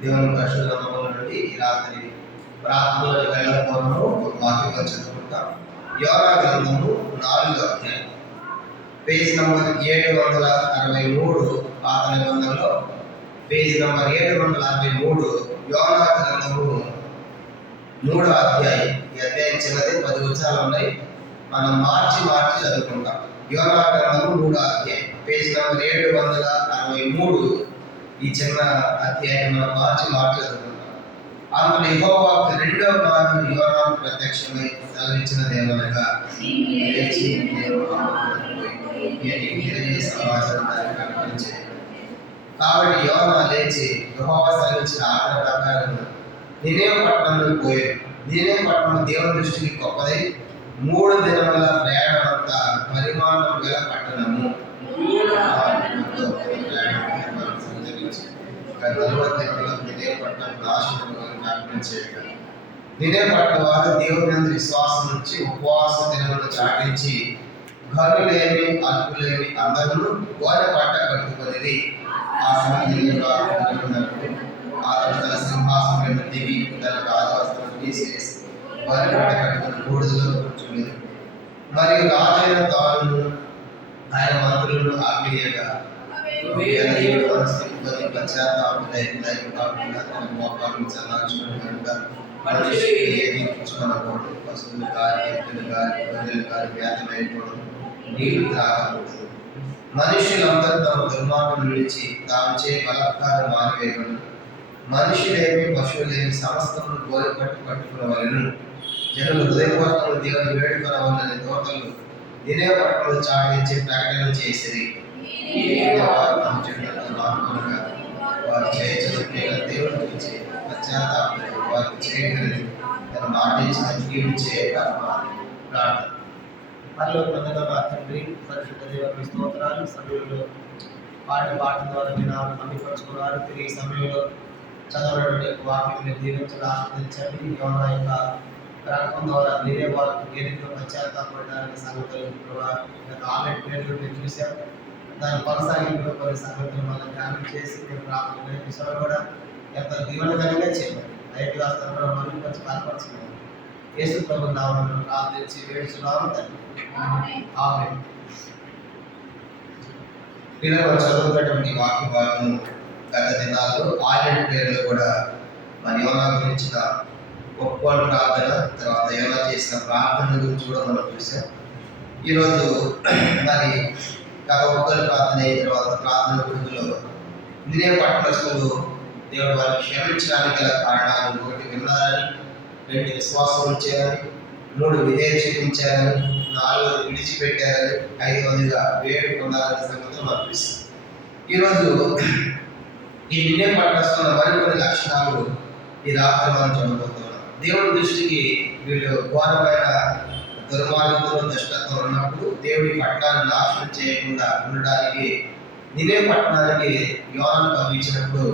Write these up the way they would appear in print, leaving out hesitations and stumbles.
దేవుని పరిశుద్ధ నామములో నుండి ఈ రాత్రి ప్రార్థనలో వెళ్ళకపోవడము వాక్యంగా చదువుకుంటాం. యోనా గ్రంథము 4వ అధ్యాయం, పేజ్ నంబర్ 763, పాత నిబంధనలో పేజ్ నంబర్ 763, యోనా గ్రంథము 3వ అధ్యాయం. ఈ అధ్యాయం చిన్నది, 10 వచనాలు ఉన్నాయి. మనం మార్చి చదువుకుంటాం. యోనా గ్రంథము 3వ అధ్యాయం, పేజ్ నంబర్ 763. ఈ చిన్న అధ్యాయం మనం మార్చి చదువుకుంటాం. అందులో యెహోవాకు రెండవ మారు యోనాకు ప్రత్యక్షమై సెలవిచ్చినదేమనగా, లేచి సమాచారం కనిపించే. కాబట్టి యోనా లేచి యెహోవా సెలవిచ్చిన ఆజ్ఞ ప్రకారం నినెవె పట్టణంలోకి పోయాడు. నినెవె పట్టణం దేవుని దృష్టికి గొప్పదై 3 దినముల ప్రయాణమంత పరిమాణం గల పట్టణము. నినెవె పట్టణం వారు దేవుని యందు విశ్వాసం నుంచి ఉపవాస దినములను చాటించి ఘనులేమి అల్పులేమి అందరూ గోడ పట్ట కట్టుకొని ఆ సమయంలో అతడు తన సింహాసనం దిగి తన రాజవస్త్రం తీసేసి వారి పట్ట కట్టుకుని బూడిదలో కూర్చుంది. మరియు రాజైన తాను ఆయన మంత్రులను ఆజ్ఞేయగా మనుషులందరూ తమ దుర్మార్గం విడిచి తాము చే బలాత్కారం మానివేయగలరు. మనుషులేమి పశువులేమి సమస్తమును గోరి పట్టుకునవలెను. జనులు హృదయపూర్వకంగా దేవుని వేడుకొనవలెనని దూతలు నినెవె పట్టణంలో చాటించి ప్రకటన చేసిరి. వారు చేయచున్నట్లుగా దేవుని గురించి పశ్చాత్తాపడి వారు చేయగలిగి తన మాట ఇచ్చిన కీడు చేయక ప్రార్థన. మనలో ప్రజలుగా తండ్రి, పరిశుద్ధ దేవునికి స్తోత్రాలు. సమయంలో పాట ద్వారా వినాలు నమ్మిపరుచుకున్నారు. తిరిగి సమయంలో చదవబడిన వాక్యం దీవించడం ఆస్వాదించండి. యోనా యొక్క గ్రంథం ద్వారా వేరే వారికి ఏ రీతిలో పశ్చాత్తాపడడానికి సంగతులు ఆమె పేర్లు మేము చూసాం. దాని కొనసాగింపులో కొన్ని సంగతులు మనం ధ్యానం చేసి మేము ప్రార్థన విషయంలో కూడా ఎంత దీవెనకరంగా చేయాలి. ఐదు రాష్ట్రాలు కూడా మరుగుపరిచి బలపరచుకున్నాం. యేసు ప్రభు నామములో ప్రార్థించి వేడుచున్నాము తండ్రి, ఆమేన్. పిల్లలు చదువుతున్నటువంటి వాక్య భాగము గత దినాల్లో ఆయిల్ ప్రేయర్లో కూడా మరి యోనా గురించిన ఒప్పుకోని ప్రార్థన, తర్వాత యోనా చేసిన ప్రార్థన గురించి కూడా మనం చూసాం. ఈరోజు మరి గత ఒప్పుకోని ప్రార్థన అయిన తర్వాత ప్రార్థన గురించిలో నినెవె పట్టణస్థులు దేవుడు వారిని క్షమించడానికి గల కారణాలు: 1 విన్నారని, 2 విశ్వాసం ఉంచారని, 3 విధేయత చూపించారని, 4 విడిచిపెట్టారని, 5వదిగా వేడుకున్నారనే సంగతులు మనం చూస్తాం. ఈరోజు ఈ నినెవె పట్టణస్థుల మరికొన్ని లక్షణాలు ఈ రాత్రి మనం చూడబోతున్నాం. దేవుడి దృష్టికి వీళ్ళు ఘోరమైన దుర్మార్గంలో దుష్టత్వం ఉన్నప్పుడు దేవుడి పట్టణాన్ని నాశనం చేయకుండా ఉండడానికి నినెవె పట్టణానికి యోనాను పంపించినప్పుడు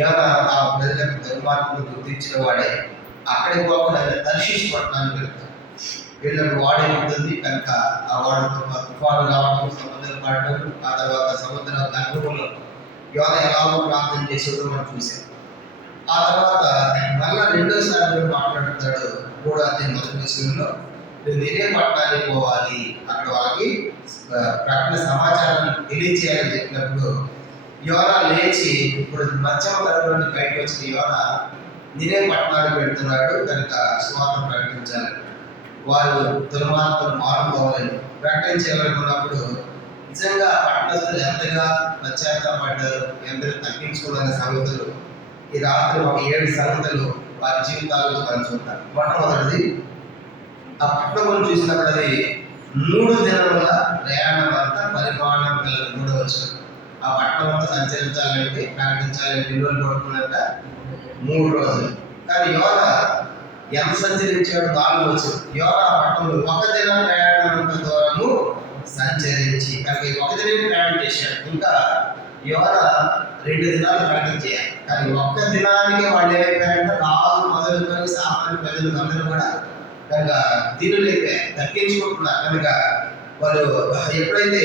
యోనా ఆ ప్రజలకు దుర్మార్గం గుర్తించిన వాడే అక్కడికి పోకుండా తర్షీషు పట్టణానికి వెళ్తారు. వీళ్ళకు వాడే ఉంటుంది కనుక ఆ వాడుతో తుఫాను రావడం, సముద్రం పడడం, ఆ తర్వాత సముద్ర గర్భంలో యోనా ఎలాగో ప్రార్థన చేసేదో మనం చూసాం. ఆ తర్వాత మళ్ళా రెండోసారి మాట్లాడుతాడు 3వ అధ్యాయం 1వ వచనంలో, నువ్వు నినెవె పట్టణానికి పోవాలి, అక్కడ వాళ్ళకి ప్రకటన సమాచారాన్ని తెలియచేయాలని చెప్పినప్పుడు యోనా లేచి ఇప్పుడు మధ్యమ తరగతి నుండి బయటకు వచ్చిన యోనా నినెవె పట్టణానికి వెళ్తున్నాడు కనుక సువార్త ప్రకటించాలి. వారు దుర్మార్గం మారుకోవాలని ప్రకటించాలనుకున్నప్పుడు నిజంగా పట్టణస్తులు ఎంతగా పశ్చాత్తాపడ్డారు, ఎంతగా తగ్గించుకోవాలనే సంగతులు ఈ రాత్రి ఒక 7 సంగతులు వారి జీవితాల్లో మనం చూద్దాం. మొట్టమొదటిది, ఆ పట్టణం చూసినప్పుడు అది 3 దినముల ప్రయాణం అంతా పరిమాణం గల 3వ వచనం. ఆ పట్టణం అంతా సంచరించాలంటే, ప్రకటించాలంటే ఎన్ని రోజులు పడుతుందంట? 3 రోజులు. కానీ యోనా ఎంత సంచరించాడు? 4వ వచనం. యోనా పట్టణంలో 1 దినం ప్రయాణం దూరము సంచరించి, కనుక 1 దినం ప్రయాణం చేశాడు. ఇంకా యోనా 2 దినాలు ప్రకటన చేయాలి. కానీ 1 దినానికి వాళ్ళు ఏమైపోయారంటే రాజు మొదలుకొని సామాన్య ప్రజలు అందరూ కూడా కనుక దీనులైపోయారు, తగ్గించుకుంటున్నారు. కనుక వాళ్ళు ఎప్పుడైతే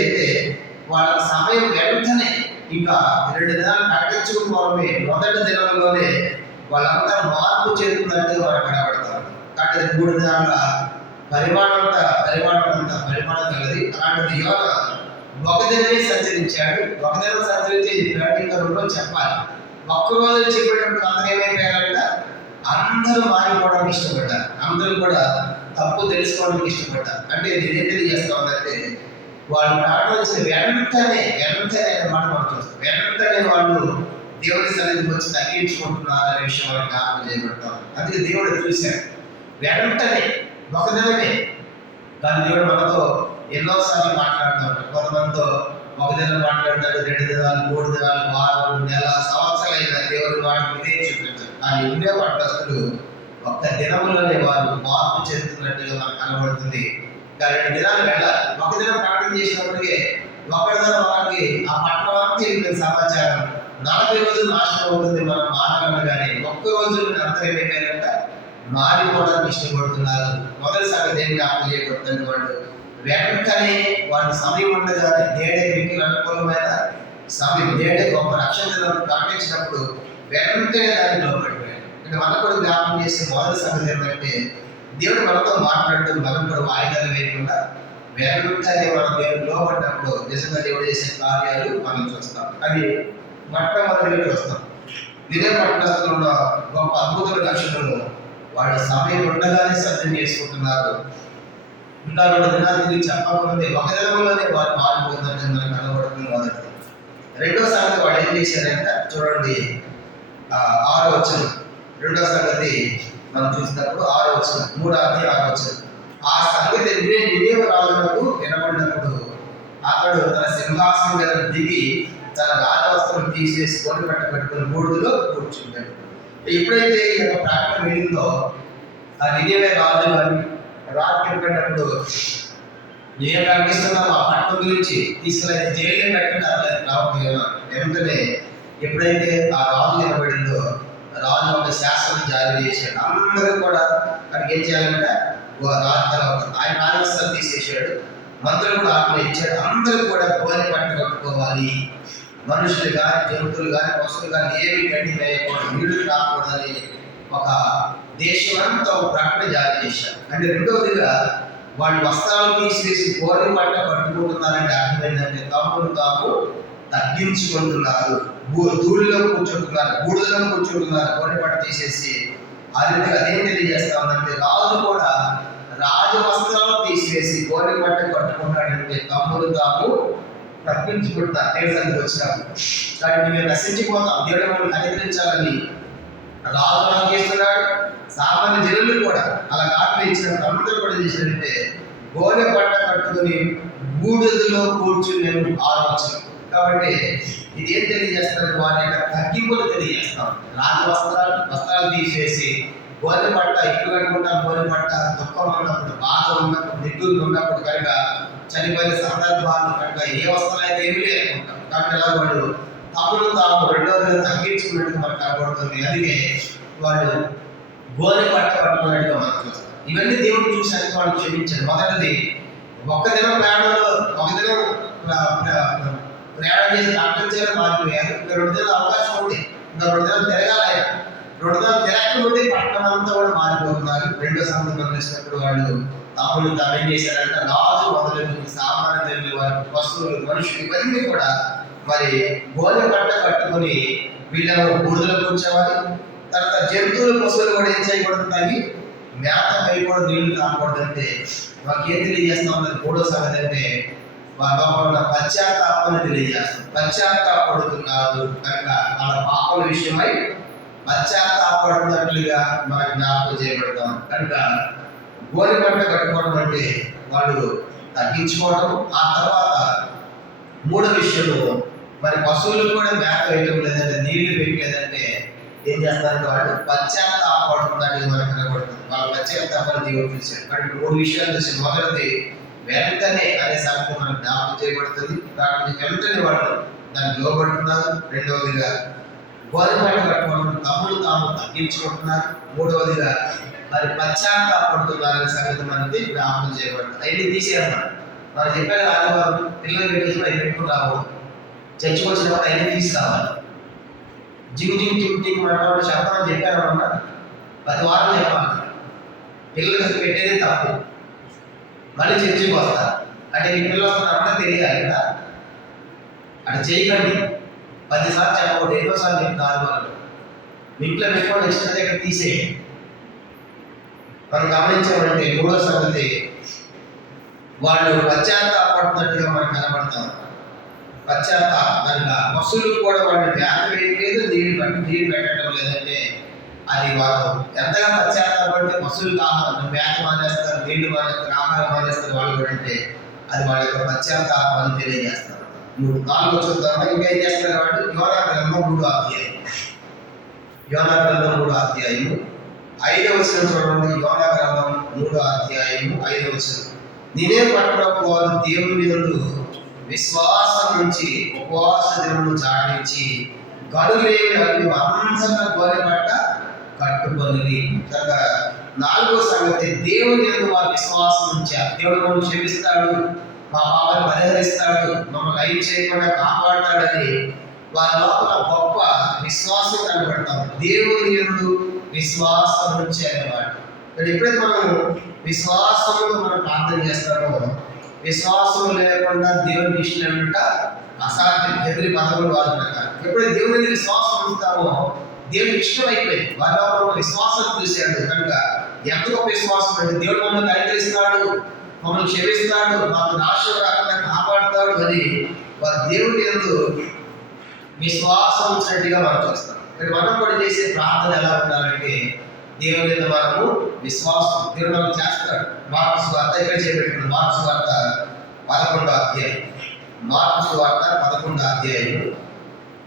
వాళ్ళ సమయం వెంటనే ఇంకా 2 దినాలు ప్రకటన ప్రకటించుకోవడమే మొదటి దినంలోనే వాళ్ళంతా మార్పు చెందుతున్నట్టుగా మనకు కనబడతారు. కాబట్టి అది 3 దినాల పరిమాణం కలది. అలాంటిది యోన ఒక దినమే సంచరించాడు. ఒక దినం సంచరించి చెప్పాడు, ఇంకా 2 చెప్పాలి. ఒక్కరోజు చెప్పేటప్పుడు అందరూ ఏమైపోయారంట, అందరూ మారిపోవడానికి ఇష్టపడ్డారు. అందరూ కూడా తప్పు తెలుసుకోవడానికి ఇష్టపడ్డారు. అంటే ఇది ఏం తెలియజేస్తా ఉందంటే, వాళ్ళు ప్రార్థించిన వెంటనే మాట మనం చూస్తాం. వెంటనే వాళ్ళు దేవుడి సన్నిధికి వచ్చి తగ్గించుకుంటున్నారు అనే విషయం వాళ్ళకి జ్ఞాపకం చేయబడతాం. అందుకే దేవుడు చూశాడు వెంటనే ఒక దినమే. కానీ దేవుడు మనతో ఎన్నోసార్లు మాట్లాడుతూ ఉంటాడు. కొంతమందితో ఒక దినం మాట్లాడతాడు, 2 దినాలు, 3 దినాలు, వారం, నెల, సంవత్సరాలైన దేవుడు వాడికి ఇదే చూపించాడు. కానీ ఉండే పట్టస్తులు ఒక్క దినంలోనే వారు మార్పు చెందుతున్నట్టుగా మనకు కనబడుతుంది. ఇంకా 2 దినాలు వెళ్ళాలి. ఒక దినం ప్రార్థన చేసినప్పటికే ఒకటి దినం వాళ్ళకి ఆ పట్టణం అంతా వెళ్ళిన సమాచారం 40 రోజులు నాశనం అవుతుంది మనం మాట్లాడగానే ఒక్క రోజు అంతా ఏమైపోయారంట, మారిపోవడానికి ఇష్టపడుతున్నారు. మొదటి సంగతి ఏం జ్ఞాపకం చేయబడుతుంది, వాళ్ళు వెంటనే వాడి సమయం ఉండగానే నేడే మీకు అనుకూలమైన సమయం, నేడే గొప్ప రక్షణ ప్రకటించినప్పుడు వెంటనే దాన్ని లోపడిపోయాడు. అంటే మనం కూడా జ్ఞాపకం చేసే మొదటి సంగతి ఏంటంటే, దేవుడు మనతో మాట్లాడుతూ మనం కూడా వాయిదాలు వేయకుండా వెంటనే మనం దేవుడు లోపడినప్పుడు నిజంగా దేవుడు చేసే కార్యాలు మనం చూస్తాం. అది మొట్టమొదటిగా చూస్తాం. ఇదే పట్టణస్తులు ఉన్న గొప్ప అద్భుతమైన లక్షణము, వాళ్ళ సమయం ఉండగానే సత్యం చేసుకుంటున్నారు. ఇంకా 2 దినాలు తిరిగి చెప్పకముందే ఒక దినంలోనే వారు మారిపోతుందంటే మనకు కనబడుతుంది. మొదటి 2వ సంగతి వాళ్ళు ఏం చేశారంటే చూడండి, 6వ వచనం. 2వ సంగతి మనం చూసినప్పుడు 6వ వచనం, 3వ 6వ వచనం. ఆ సంగతి నినేవె రాజునకు వినబడినప్పుడు అతడు తన సింహాసనం మీద దిగి తన రాజవస్త్రం తీసేసి కొట్టి పెట్టుకుని బూడిదలో కూర్చుంటాడు. ఎప్పుడైతే ఈ యొక్క ప్రకటన వెళ్ళిందో, ఆ నినేవె రాజు అని రాత్రి పెట్టినప్పుడు ఏం ప్రకటిస్తున్నామో ఆ పట్టణం గురించి తీసుకుని జైలు పెట్టండి. వెంటనే ఎప్పుడైతే ఆ రాజు నిలబడిందో, రాజు ఒక శాస్త్రం జారీ చేశాడు. అందరూ కూడా అక్కడికి ఏం చేయాలంటే ఆయన రాజవస్త్రం తీసేసాడు. మంత్రులు కూడా ఆజ్ఞ ఇచ్చాడు, అందరూ కూడా గోనె పట్ట కట్టుకోవాలి. మనుషులు కానీ, జంతువులు కానీ, పశువులు కానీ ఏమి గడ్డి వేయకూడదు, నీళ్లు రాకూడదని ఒక దేశమంతా ఒక ప్రకటన జారీ చేశారు. అంటే 2వదిగా వాళ్ళు వస్త్రాలు తీసివేసి గోనె పట్ట కట్టుకుంటున్నారంటే అర్థం ఏంటంటే, తాము తగ్గించుకుంటున్నారు, ధూళిలో కూర్చుంటున్నారు, బూడిదలో కూర్చుంటున్నారు. గోనె పట్ట తీసేసి అదేం తెలియజేస్తా ఉందంటే, రాజు కూడా రాజు వస్త్రాలు తీసివేసి గోనె పట్ట కట్టుకుంటాడంటే తాము తగ్గించుకుంటున్నారు. దేశానికి వచ్చినప్పుడు కాబట్టి మేము నశించిపోతాం, దేవుడు మనం అనుగ్రహించాలని రాజు అలా చేస్తున్నాడు. సామాన్య జనులు కూడా అలా ఆజ్ఞ ఇచ్చినప్పుడు అందరూ కూడా చేసినట్టే గోనె పట్ట కట్టుకుని బూడిదలో కూర్చుని ఆలోచన. కాబట్టి ఇది ఏం తెలియజేస్తారు, వారి యొక్క తగ్గింపులు తెలియజేస్తాం. వస్త్రాలు తీసేసి గోనె పట్ట ఎక్కువ కట్టుకుంటాం. గోనె పట్ట దుఃఖం ఉన్నప్పుడు, బాధ ఉన్నప్పుడు, దిగ్గులు ఉన్నప్పుడు కనుక, చనిపోయిన సందర్భాలు కనుక ఏ వస్త్రాలు అయితే ఏమి లేకుంటాం. కాబట్టి ఎలా వాళ్ళు తాము 2వదిగా తగ్గించుకున్నట్టు మనకు కనబడుతుంది. అందుకే వాళ్ళు గోనె పట్ట పట్టుకున్నట్టుగా మనం చూస్తాం. ఇవన్నీ దేవుడు చూసాక వాళ్ళు క్షమించారు. మొదటిది ఒక్క దినం ప్రయాణం చేసి ప్రకటించాలని మారిపోయారు. ఇంకా 2 దినాలు అవకాశం ఉంది, ఇంకా 2 దినాలు తిరగాలి. 2 దినాలు తిరగకపోతే పట్టణం అంతా కూడా మారిపోతున్నారు. 2వ సంగతి గమనించినప్పుడు వాళ్ళు తాము ఏం చేశారంటే, రాజు మొదలైన సామాన్య జనులు, వారి వస్తువులు, మనుషులు ఇవన్నీ కూడా మరి గోనె పట్ట కట్టుకుని వీళ్ళను బూడిదలో కూర్చోవాలి. తర్వాత జంతువులు, పశువులు కూడా ఏం చేయకూడదు, మేత వేయకూడదు, నీళ్లు తాగకూడదంటే మాకు ఏం తెలియజేస్తా ఉన్నది. 3వ సంగతి అంటే వాళ్ళ పశ్చాత్తాపాన్ని తెలియజేస్తాం. పశ్చాత్తాపడుతున్నారు కనుక వాళ్ళ పాపల విషయమై పశ్చాత్తాపడుతున్నట్లుగా మనకు జ్ఞాపకం చేయబడతాం. కనుక గోనె పట్ట కట్టుకోవడం అంటే వాళ్ళు తగ్గించుకోవడం. ఆ తర్వాత 3వ విషయము, మరి పశువులకు కూడా మేత వేయటం లేదంటే, నీళ్లు వేయట్లేదంటే ఏం చేస్తారంటే వాళ్ళు పశ్చాత్తాపడుతున్నట్టుగా మనకు కనబడుతుంది. వాళ్ళ పశ్చాత్తాపాన్ని దేవుడు చూశారు. కాబట్టి 3 విషయాలు చూసి, మొదటిది వెంటనే అనే సంగతి మనకు జ్ఞాపకం చేయబడుతుంది. కాబట్టి వెంటనే వాళ్ళు దానికి లోబడుతున్నారు. 2వదిగా గోనె పట్ట కట్టుకోవడం, తాము తగ్గించుకుంటున్నారు. 3వదిగా మరి పశ్చాత్తాపడుతున్నారనే సంగతి మనకి జ్ఞాపకం చేయబడుతుంది. అవన్నీ తీసేయమ్మా. మనం చెప్పారు ఆదివారం పిల్లలు పెట్టేసి అవి పెట్టుకుని రావు, చర్చకు వచ్చినప్పుడు అవన్నీ తీసుకురావాలి. జిమ్ జిమ్ జిమ్ జిమ్ మనవాడు చెప్పమని చెప్పారన్నా 10 వారాలు చెప్పాలి. పిల్లలకు పెట్టేది తప్పు. మళ్ళీ చర్చికి వస్తారు అంటే మీ పిల్లలు వస్తున్నారంటే తెలియాలి కదా. అటు చేయకండి. 10 సార్లు చెప్పకూడదు, ఎన్నోసార్లు చెప్తారు వాళ్ళు. మీ ఇంట్లో పెట్టుకోవడం ఇష్టం ఇక్కడ తీసేయండి. మనం గమనించామంటే మూడో సంగతి, వాళ్ళు పశ్చాత్తాపడుతున్నట్టుగా మనకు కనబడతాం. పశ్చాత్తాపంగా పశువులు కూడా వాళ్ళు మేత వేయట్లేదు, నీళ్ళు పెట్టడం లేదంటే అది వాళ్ళు ఎంతగా పశ్చాత్తాపడితే పశువులకు ఆహారం మేత మానేస్తారు, నీళ్లు మానేస్తారు, ఆహారం మానేస్తారు వాళ్ళు కూడా. అంటే అది వాళ్ళ యొక్క పశ్చాత్తాపాన్ని తెలియజేస్తారు. 4 చూద్దామా. ఇంకేం చేస్తారు వాళ్ళు? యోనా గ్రంథం 3వ అధ్యాయం. యోనా గ్రంథం 3వ అధ్యాయం 5వ వచనం చూడండి. యోనా గ్రంథం 3వ అధ్యాయం 5వ వచనం. నినెవె పట్టణపు వారు దేవుని యందు విశ్వాసం నుంచి ఉపవాస దినమును చాటించి గడులేని అవి అంతటా గోనె పట్ట కట్టుకొని. కనుక 4వ సంగతి, దేవుని యందు వారు విశ్వాసం ఉంచారు. దేవుడు మమ్మల్ని క్షమిస్తాడు, మా పాపాన్ని పరిహరిస్తాడు, మమ్మల్ని లైవ్ చేయకుండా కాపాడతాడని వారి లోపల గొప్ప విశ్వాసం కనబడతాం. దేవుని యందు విశ్వాసం ఉంచేవాడు. ఎప్పుడైతే మనం విశ్వాసంలో మనం ప్రార్థన చేస్తామో, విశ్వాసం లేకుండా దేవునికి ఇష్టం అసాధ్యం. హెబ్రీ 11 వారి ప్రకారం ఎప్పుడైతే దేవుని విశ్వాసం ఉంచుతామో దేవునికి ఇష్టమైపోయింది. వారి లోపల విశ్వాసం చూశాడు. కనుక ఎంత గొప్ప విశ్వాసం అంటే దేవుడు మమ్మల్ని కనికరిస్తాడు, మమ్మల్ని క్షమిస్తాడు, మాకు నాశనం రాకుండా కాపాడుతాడు అని వారి దేవుడి యందు విశ్వాసం ఉంచినట్టుగా మనం చూస్తాం. ఇక్కడ మనం కూడా చేసే ప్రార్థన ఎలా ఉండాలంటే, దేవుని మీద మనము విశ్వాసం, దేవుడు మనం చేస్తాడు. మార్కు సువార్త ఇక్కడ చేపెట్టిన మార్కు సువార్త 11వ అధ్యాయం. మార్కు సువార్త 11వ అధ్యాయం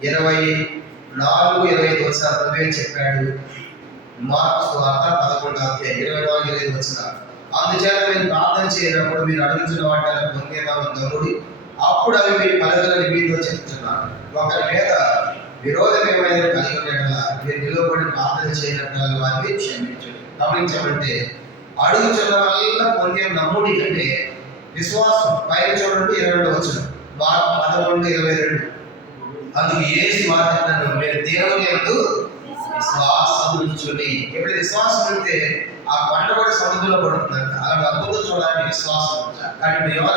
24-25 వచనాలు చెప్పాడు. మార్కు సువార్త 11వ అధ్యాయం 24-25 వచనాలు. అందుచేత మీరు ప్రార్థన చేయనప్పుడు మీరు అడుగుతున్న వాటిని పొందేదామని గమనుడి, అప్పుడు అవి మీరు పలకలని మీతో చెప్తున్నాను. ఒకరి మీద విరోధం ఏమైనా కలిగి ఉండేలా మీరు నిలువబడి ప్రార్థన చేయనట్లు వారిని క్షమించండి. గమనించమంటే అడుగుతున్న వల్ల పొందే నమ్ముడి అంటే విశ్వాసం. పైన చూడండి 22వ వచనం, మార్కు 11:22. అందుకు యేసు మాట్లాడినాడు, మీరు దేవుని యందు విశ్వాసం ఉంచుడి. ఎప్పుడైతే విశ్వాసం ఉంటే ఆ పంట కూడా సముద్రంలో పడుతుందంట. అలాంటి అద్భుతం చూడడానికి విశ్వాసం. కాబట్టి యోనా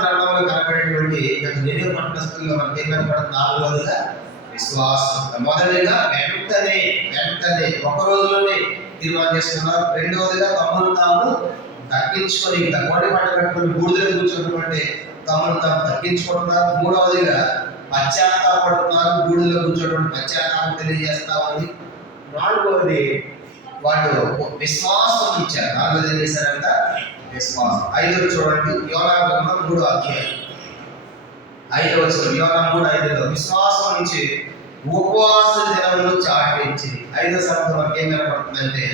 గ్రంథంలో కనబడేటువంటి నినివె పట్టణస్థుల్లో మనకి ఏం కనబడుతుంది? 4వదిగా విశ్వాసం. మొదటిగా వెంటనే ఒక రోజులోనే తీర్మానం చేసుకున్నారు. 2వదిగా తమను తాము తగ్గించుకొని, ఇంకా కోడి పంట కట్టుకొని బూడిదలో కూర్చున్నటువంటి తమను తాము తగ్గించుకుంటున్నారు. 3వదిగా పశ్చాత్తాపడుతున్నారు, బూడిదలో కూర్చోటువంటి పశ్చాత్తాపం తెలియజేస్తా ఉంది. 4వది వాళ్ళు విశ్వాసం ఇచ్చారు. 4వది ఏం చేశారంట? విశ్వాసం. 5వది చూడండి, యోనా గ్రంథం 3వ అధ్యాయం 5వ వచనం. యోనా 3:5లో విశ్వాసం నుంచి ఉపవాస దినములు చాటించి. 5వ సంగతి మనకి ఏం కనపడుతుందంటే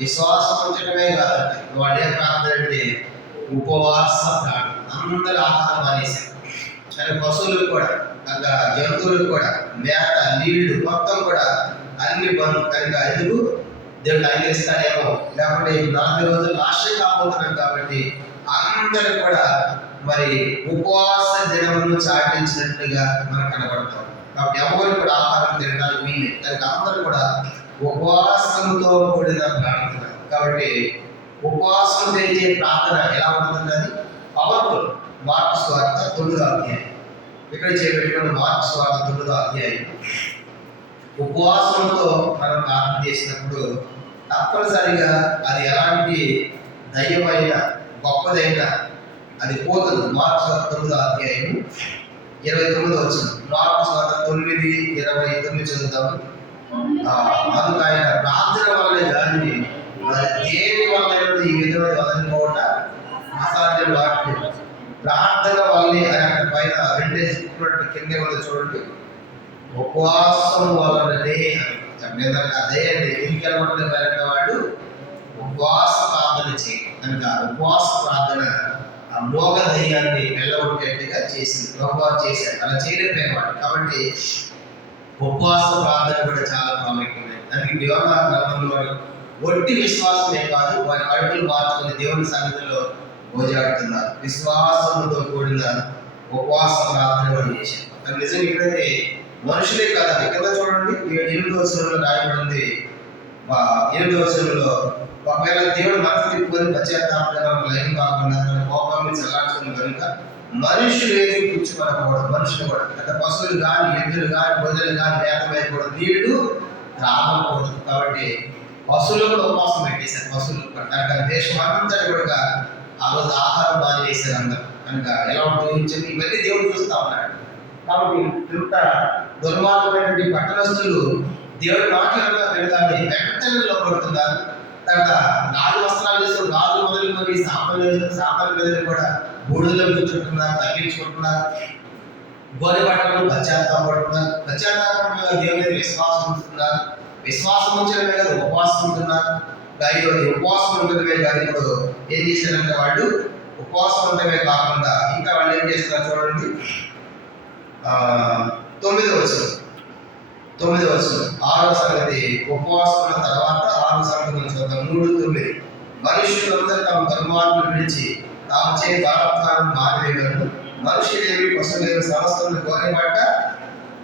విశ్వాసం ఉంచడమే కాదంటే వాళ్ళు ఏం ప్రార్థన అంటే ఉపవాస ప్రార్థన. అందరూ ఆహారం మానేశారు. కానీ పశువులకు కూడా, ఇంకా జంతువులకు కూడా మేత, నీళ్లు మొత్తం కూడా అన్ని బంద్. కనుక ఎందుకు? దేవుడు అంగీకరిస్తాడేమో, లేకపోతే 40 రోజులు నాశనం కాబోతున్నాం కాబట్టి అందరూ కూడా మరి ఉపవాస దినమును చాటించినట్లుగా మనకు కనబడతాం. కాబట్టి ఎవరు కూడా ఆహారం తినడానికి వీలు. కనుక అందరూ కూడా ఉపవాసంతో కూడిన ప్రార్థన. కాబట్టి ఉపవాసం చేసే ప్రార్థన ఎలా ఉంటుంది? అది పవర్ఫుల్. మార్కు సువార్త 9వ అధ్యాయం ఇక్కడ చేపెట్టుకున్న మార్కు సువార్త 9వ అధ్యాయం. ఉపవాసంతో మనం ప్రార్థన చేసినప్పుడు తప్పనిసరిగా అది ఎలాంటి దయ్యమైన గొప్పదైనా అది పోతుంది. మార్కు సువార్త 9వ అధ్యాయం 29వ వచనం. మార్కు సువార్త 9:29 చదువుతాము. అందుకు ఆయన ప్రార్థన వల్లే కానీ దేని వల్ల ఈ విధమైన వదలిపోవట అసాధ్యం. వాటి ప్రార్థన వల్లే అని అక్కడ పైన 2 కింద వల్ల చూడండి, ఉపవాసం వలననే అదే అండి. ఎందుకు వెళ్ళమంటే వాడు ఉపవాస ప్రార్థన చేయాలి. కనుక ఉపవాస ప్రార్థన ఆ మోగ దయ్యాన్ని వెళ్ళగొట్టేట్టుగా చేసింది. ప్రభువు చేశాడు. అలా చేయలేకపోయేవాడు. కాబట్టి ఉపవాస ప్రార్థన కూడా చాలా ప్రాముఖ్యమైనది. దానికి యోనా గ్రంథంలో ఒట్టి విశ్వాసమే కాదు, వారి కడుపులు మార్చుకుని దేవుని సన్నిధిలో భోజనాడుతున్నారు. విశ్వాసంతో కూడిన ఉపవాస ప్రార్థన కూడా చేశారు. నిజంగా ఇప్పుడైతే మనుషులే కాదు. కింద చూడండి 8వ వచనంలో రాయబడింది. 8వ వచనంలో ఒకవేళ దేవుడు మనసు తిప్పుకొని పశ్చాత్తాపం లైన్ కాకుండా తన కోపాన్ని చల్లార్చుకుని కనుక మనుషులు ఏది కూర్చుకోనకూడదు. మనుషులు కూడా అంటే పశువులు కానీ, ఎద్దులు కానీ, గొర్రెలు కానీ మేతమేయకూడదు, నీళ్లు త్రాగకూడదు. కాబట్టి పశువులు కూడా ఉపవాసం పెట్టేశారు. పశువులు కనుక దేశం అంతా కూడా ఆ రోజు ఆహారం బాగా చేశారు అందరూ. కనుక ఎలా ఉంటుంది ఇవన్నీ దేవుడు చూస్తా ఉన్నాడు. కాబట్టి ఇంత దుర్మార్గమైనటువంటి పట్టణస్తులు దేవుడి మాటలను వినగానే వెంటనే లోపడుతున్నారు. తర్వాత నాలుగు వస్త్రాలు వేసుకుని రాజు మొదలుకొని సామాన్లు కూడా బూడిదలో కూర్చుంటున్నారు, తగ్గించుకుంటున్నారు. గోనె బట్టలు పశ్చాత్తాపడుతున్నారు. పశ్చాత్తాపంగా దేవుని మీద విశ్వాసం ఉంటున్నారు. విశ్వాసం ఉంచడమే కాదు ఉపవాసం ఉంటున్నారు. ఉపవాసం ఉండడమే కాదు ఇప్పుడు ఏం చేశారంటే వాళ్ళు ఉపవాసం ఉండడమే కాకుండా ఇంకా వాళ్ళు ఏం చేస్తున్నారు చూడండి. 9వ వచనం 6వ సంగతి. ఉపవాసం ఉన్న తర్వాత 6వ సంగతి చూద్దాం. 3:9 మనుషులందరూ తమ దుర్మార్గులు విడిచి తాము చే బలత్కారం మారివేయగలను. మనుషులేమి పశువులేమి సమస్తం గోనె బట్ట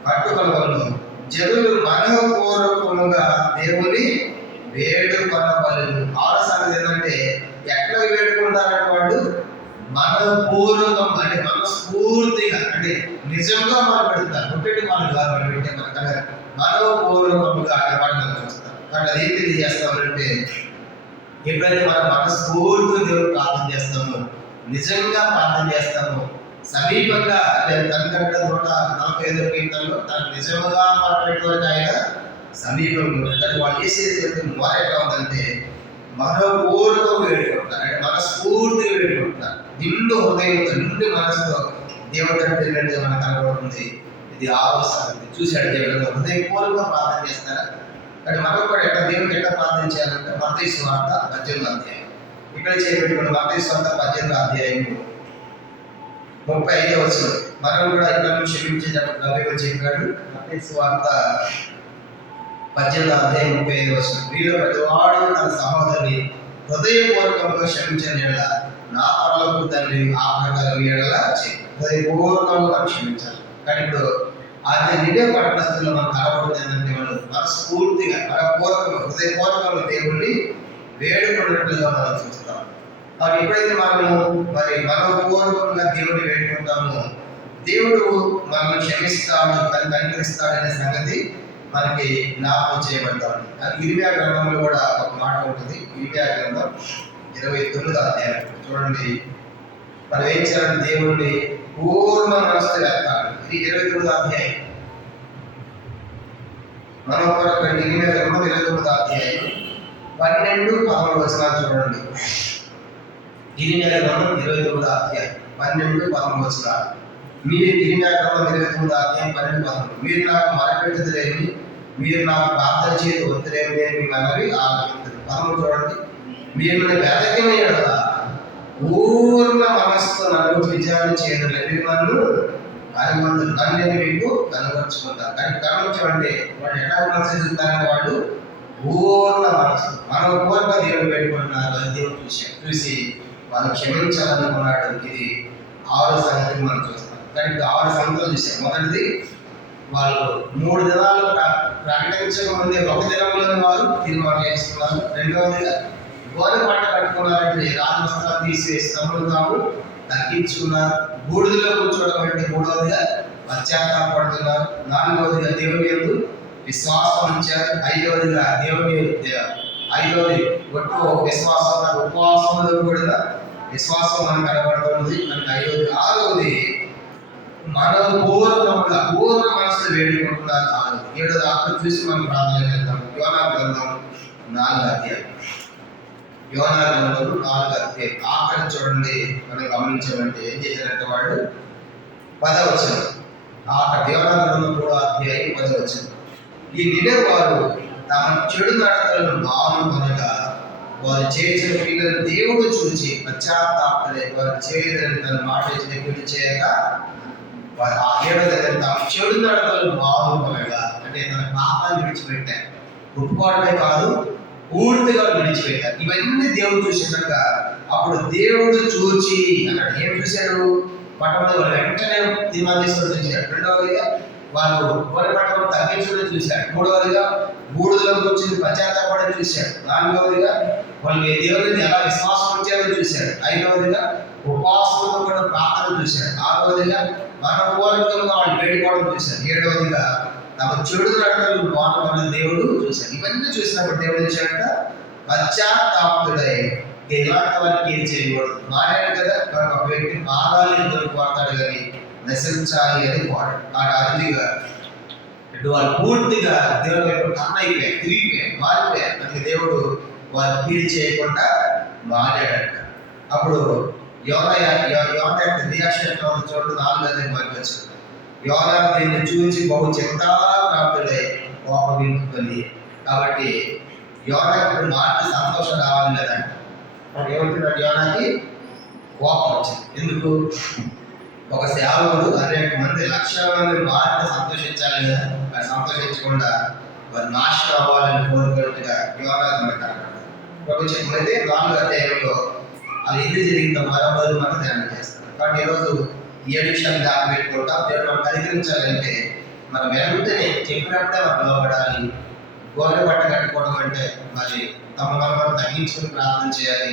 పట్టుకొనవలను. జనులు మనఃపూర్వకముగా దేవుని వేడుకొనవలెను. 6వ సంగతి ఏంటంటే ఎట్లా వేడుకుంటారంటే వాళ్ళు మనపూర్వకం అంటే మనస్ఫూర్తిగా అంటే నిజంగా మనం పెడతారు. పుట్టేటి మనం కాదు మనం పెట్టే మన మనపూర్వకంగా వాడిని చూస్తారు. కాబట్టి అదేం తెలియజేస్తామంటే ఎప్పుడైతే మనం మనస్ఫూర్తిగా దేవుడు ప్రార్థన చేస్తామో, నిజంగా ప్రార్థన చేస్తామో, సమీపంగా అంటే తనకంటే 145 కీర్తనలో తను నిజంగా మాట్లాడేటువంటి ఆయన సమీపంలో కానీ వాళ్ళు చేసేది మొర ఎట్లా ఉందంటే మనపూర్వకం వేడుకుంటారు. అంటే మనస్ఫూర్తిగా వేడుకుంటారు. నిండు హృదయంతో నిండు మనసుతో దేవుడు అంటే మనకు కనబడుతుంది. ఇది 6వ సంగతి. చూశాడు దేవుడు హృదయపూర్వకంగా ప్రార్థన చేస్తారా? కానీ మనం కూడా ఎట్లా దేవుడికి ఎట్లా ప్రార్థన చేయాలంటే మత్తయి సువార్త 18వ అధ్యాయం ఇక్కడ చేయబెట్టుకున్న మత్తయి సువార్త 18వ అధ్యాయము 35వ వచనం. మనం కూడా ఇక్కడ క్షమించేటప్పుడు చెప్పాడు. మత్తయి సువార్త 18వ అధ్యాయం 35వ వచనం. వీళ్ళు ప్రతివాడు తన సహోదరుని హృదయపూర్వకంగా క్షమించిన ఎడల నా పరలోకపు తండ్రి ఆ ప్రకారం ఎడల హృదయపూర్వకంగా క్షమించాలి. కానీ ఇప్పుడు అది నిడే పట్టణస్థుల్లో మనం కనబడుతుంది ఏంటంటే మనం మనస్ఫూర్తిగా మనపూర్వకంగా హృదయపూర్వకంగా దేవుణ్ణి వేడుకున్నట్లుగా మనం చూస్తాం. కాబట్టి ఎప్పుడైతే మనము మరి మనపూర్వకంగా దేవుడిని వేడుకుంటామో దేవుడు మనల్ని క్షమిస్తాడు, కనికరిస్తాడనే సంగతి మనకి జ్ఞాపకం చేయబడతాడు. ఇర్మియా గ్రంథంలో కూడా ఒక మాట ఉంటుంది. ఇర్మియా గ్రంథం 29వ అధ్యాయం చూడండి. మనం ఏం చేయాలంటే దేవుడిని పూర్ణ మనసుతో వెళ్తాడు. ఇది 29వ అధ్యాయం. మనం కూడా ఇర్మియా గ్రంథం 29వ అధ్యాయం 12-13 వచనాలు చూడండి. ఇర్మియా గ్రంథం 29వ అధ్యాయం 12-13 వచనాలు. మీరు ఇర్మియా గ్రంథం 29వ అధ్యాయం 12-13. మీరు నాకు మొరపెట్టుదురేమి, మీరు నాకు ప్రార్థన చేయదు వద్దురేమి నేను మీ మనవి ఆలోచించదు. 13 చూడండి. మీరు వెతకిన ఎడల పూర్ణ మనస్సుతో నన్ను విచారణ చేయడం లేదు, నన్ను కనుగొంటారు కానీ నేను మీకు కనుగొచ్చుకుంటాను. కానీ కనుగొచ్చామంటే వాళ్ళు ఎట్లా మనసు ఎదుగుతారని వాళ్ళు పూర్ణ మనసు పూర్ణ దేవుడు పెట్టుకుంటున్నారు. అది దేవుడు చూసి వాళ్ళు క్షమించాలనుకున్నాడు. ఇది 6వ సంగతి మనం చూస్తాం. కానీ 6 సంగతులు చూసాం. మొదటిది వాళ్ళు 3 దినాలు ప్రకటించక ముందే 1 దినంలోనే వారు తీర్మానం చేసుకున్నారు. రెండవదిగా గోనె బట్ట కట్టుకున్నారంటే రాజవస్త్రాలు తీసివేసి తమను తాము తగ్గించుకున్నారు. బూడిదలో కూర్చోవడం అంటే 3వదిగా పశ్చాత్తాపడుతున్నారు. 4వదిగా దేవుని యందు విశ్వాసం ఉంచారు. 5వదిగా ఐదవది ఒట్టు విశ్వాసం ఉపవాసంలో కూడా విశ్వాసం మనకు కనబడుతుంది. అంటే 5వది. 6వది మనపూర్వకంగా పూర్ణ మనసులో వేడుకుంటున్నారు. 7వది అక్కడ చూసి మనం ప్రార్థన చేద్దాం. యోనా గ్రంథం 4వ అధ్యాయం. యోనా గ్రంథం 4వ అధ్యాయం ఆఖరి చూడండి. మనం గమనించామంటే ఏం చేశారంటే వాళ్ళు 10వ వచనం ఆఖరి యోనా గ్రంథం 3వ అధ్యాయం 10వ వచనం. ఈ నినెవె వారు తమ చెడు నడతలను మానుకొనగా వారు చేసిన పిల్లలు దేవుడు చూచి పశ్చాత్తాపడే వారు చేయదని తన మాట ఇచ్చిన చేయక వారు ఆ ఏడాది తమ చెడు నడతలు మానుకొనగా అంటే తన పాపాన్ని విడిచిపెట్టారు. ఒప్పుకోవడమే కాదు పూర్తిగా విడిచిపెట్టారు. ఇవన్నీ దేవుడు చూసినాక అప్పుడు దేవుడు చూచి అన్నాడు. ఏం చూశాడు? పట్టణంలో వెంటనే తీర్మానం తీసుకొని చూశాడు. రెండవదిగా వాళ్ళు గోనెపట్టడం తగ్గించడం చూశాడు. మూడవదిగా బూడిదలోకి వచ్చింది పశ్చాత్తాపడం చూశాడు. నాలుగవదిగా వాళ్ళు దేవుడిని ఎలా విశ్వాసం ఉంచారో చూశాడు. ఐదవదిగా ఉపవాసంతో కూడా ప్రార్థన చూశాడు. ఆరవదిగా మనపూర్వకంగా వాళ్ళు వేడుకోవడం చూశాడు. ఏడవదిగా తమ చెడు నడతలు బాగున్న దేవుడు చూశాడు. ఇవన్నీ చూసినప్పుడు దేవుడు ఇచ్చాడంట పశ్చాత్తాపుడై ఇలాంటి వారికి ఏం చేయకూడదు. మారాడు కదా, ఒక వ్యక్తి మారాలి ఎందుకు వాడతాడు కానీ నశించాలి అని వాడు ఆ అతిగా ఇటు వాళ్ళు పూర్తిగా దేవుడు వైపు టర్న్ అయిపోయారు, తిరిగిపోయారు, మారిపోయారు. అందుకే దేవుడు వారు కీడు చేయకుండా మారాడంట. అప్పుడు యోనా రియాక్షన్ ఎట్లా ఉంది చూడండి. 4 మనకి వచ్చింది. యోనా దీన్ని చూసి బహు చింతాప్రాప్తుడై కోపగించుకొని. కాబట్టి యోనా ఇప్పుడు మాట సంతోషం రావాలి కదా. ఏమంటున్నాడు? యోనాకి కోపం వచ్చింది. ఎందుకు? ఒక సేవకుడు అనేక మంది 1,00,000 మంది మాట సంతోషించాలి కదా, అది సంతోషించకుండా వారు నాశనం అవ్వాలని కోరుకున్నట్టుగా యోనా అంటారు. ఒక చెప్పినైతే 4వ అధ్యాయంలో అది ఎందుకు జరిగిందో మరొకరు మనం ధ్యానం చేస్తాం. కాబట్టి ఈరోజు ఈ విషయాన్ని దాకా పెట్టుకుంటాం. దేవుడు మనం పరిగణించాలంటే మనం వెంటనే చెప్పినప్పుడే మనం లోపడాలి. గోనె పట్ట కట్టుకోవడం అంటే మరి మనం తగ్గించుకుని ప్రార్థన చేయాలి.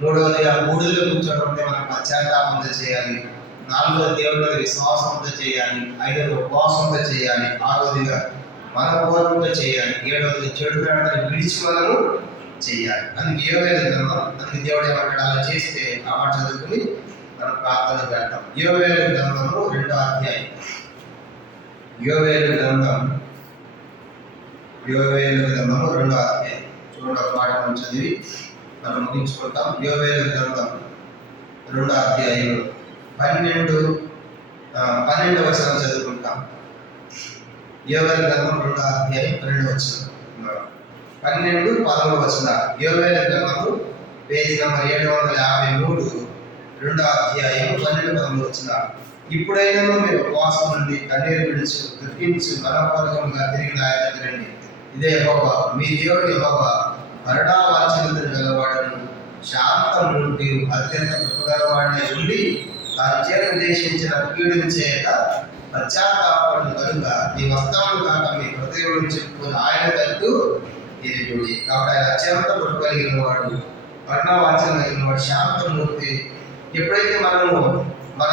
మూడవదిగా బూడిదలో కూర్చోవడం అంటే మనం పశ్చాత్తాపంతో చేయాలి. 4వది దేవుడి మీద విశ్వాసంతో చేయాలి. 5వది ఉపవాసంతో చేయాలి. 6వదిగా మనపూర్వకంగా చేయాలి. 7వది చెడు ప్రవర్తన విడిచి మనము చేయాలి. అందుకే యోవేలు గ్రంథం, అందుకే దేవుడు ఏమంటాడు అలా చేస్తే ఆ మాట చదువుకుని మనం ప్రార్థన పెడతాం. యోవేలు గ్రంథము 2వ అధ్యాయం. యోవేలు గ్రంథము 2వ అధ్యాయం చూడండి. ఒక మాట మనం చదివి మనం ముగించుకుంటాం. యోవేలు గ్రంథం 2వ అధ్యాయం 12వ వచనం చదువుకుంటాం. యోవేలు గ్రంథం 2వ అధ్యాయం 12వ వచనం, 12, 11 వచనాలు. యోవేలు గ్రంథము పేజీ నంబర్ 753, 2వ అధ్యాయం 12, 11 వచనాలు. ఇప్పుడైనా మీరు ఉపవాసం నుండి కన్నీరు విడిచి దుఃఖించి మనపూర్వకంగా తిరిగి నా దగ్గర రండి. ఇదే యెహోవా మీ దేవుడు. యెహోవా కరుణావాత్సల్యతను గలవాడను, శాంతమూర్తి, అత్యంత కృపగలవాడనే ఉండి తాను చేత ఉద్దేశించిన కీడుని చేయక పశ్చాత్తాపడు కనుక మీ వస్త్రములు కాక మీ హృదయం చెప్పుకుని ఆయన తట్టు తిరిగి. కాబట్టి ఆయన అత్యంత కృప కలిగిన వాడు, కరుణావాత్సల్యం కలిగిన వాడు, శాంతమూర్తి. ఎప్పుడైతే మనము మన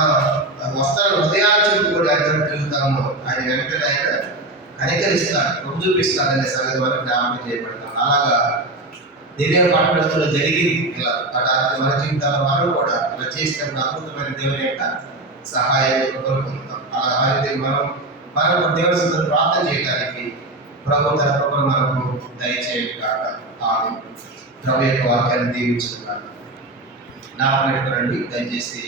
వస్త్రాలు హృదయాన్ని చెప్పుకొని ఆయన తిరుగుతామో ఆయన వెంటనే ఆయన కనికరిస్తాడు, కృప చూపిస్తాడనే సంగతి మనకు జ్ఞాపకం చేయబడతాం. అలాగా దివ్య పట్టణంలో జరిగింది. ఇలా అలాంటి మన జీవితాల్లో మనం కూడా ఇలా చేసినప్పుడు అద్భుతమైన దేవుని యొక్క సహాయం కోరుకుంటాం. అలా అయితే మనం దేవుని సంతో ప్రార్థన చేయడానికి ప్రభు తన కృపను మనకు దయచేయడం కాక ఆమె ప్రభు యొక్క వాక్యాన్ని దీవించడం కాక. నా పెట్టుకోరండి దయచేసి.